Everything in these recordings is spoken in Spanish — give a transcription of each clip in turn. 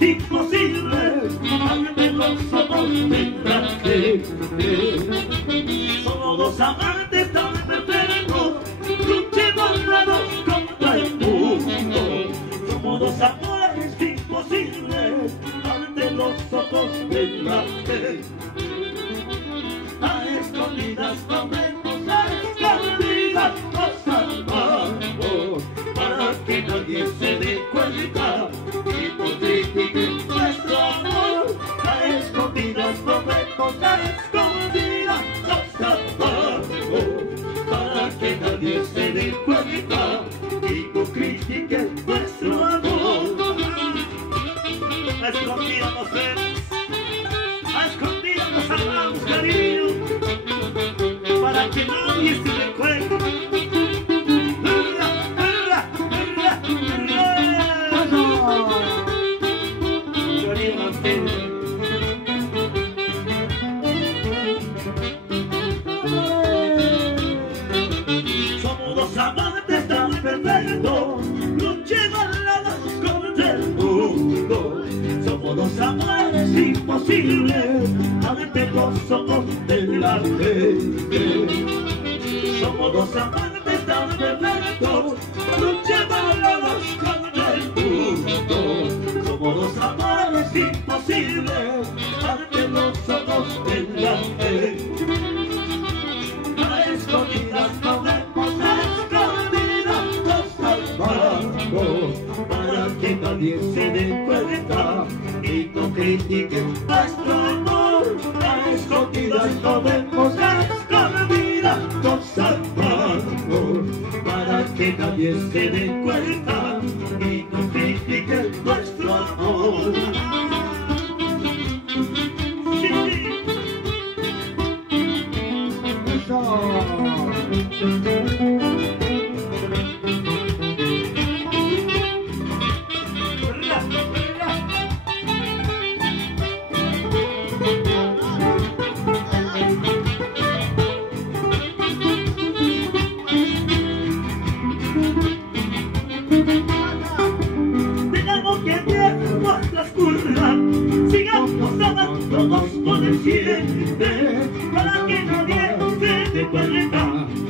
es imposible, ante los ojos tendrás que creer. Somos dos amantes tan perfectos, luchemos los dos contra el mundo. Somos dos amores imposibles, ante los ojos tendrás que creer. A escondidas comemos, a escondidas nos amamos, para que nadie se dé cuenta y no critique nuestro amor. A escondidas comemos, a escondidas nos amamos, para que nadie se dé cuenta y no critique nuestro amor. A escondidas nos vemos, a escondidas nos amamos, cariño, para que nadie se dé cuenta. Somos dos amantes tan perfectos, luchemos los dos contra el mundo. Somos dos amores imposibles, ante los ojos de la gente. Somos dos amantes tan perfectos, luchemos los dos contra el mundo. Somos dos amores imposibles, ante los ojos de la gente. A escondidas comemos, a escondidas nos salvamos, para que nadie se dé cuenta y no critique nuestro amor. A escondidas comemos, a escondidas nos salvamos, para que nadie se dé cuenta y no critique nuestro amor. Dejamos que el tiempo transcurra, sigamos amándonos por el siempre, para que nadie se dé cuenta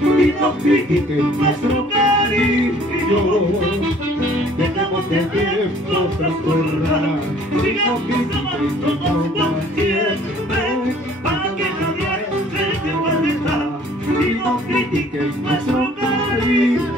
y no critique nuestro cariño. Dejamos que el tiempo transcurra, sigamos amándonos por siempre, para que nadie se dé cuenta y no critique nuestro cariño.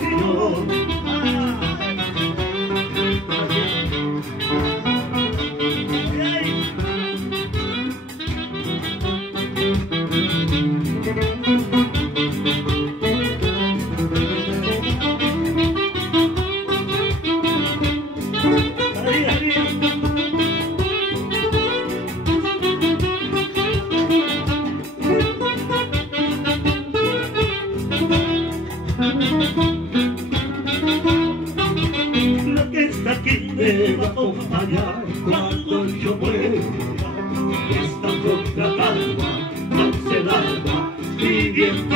Lo que está aquí me va a acompañar cuando yo muera. Esta otra alma no se larga viviendo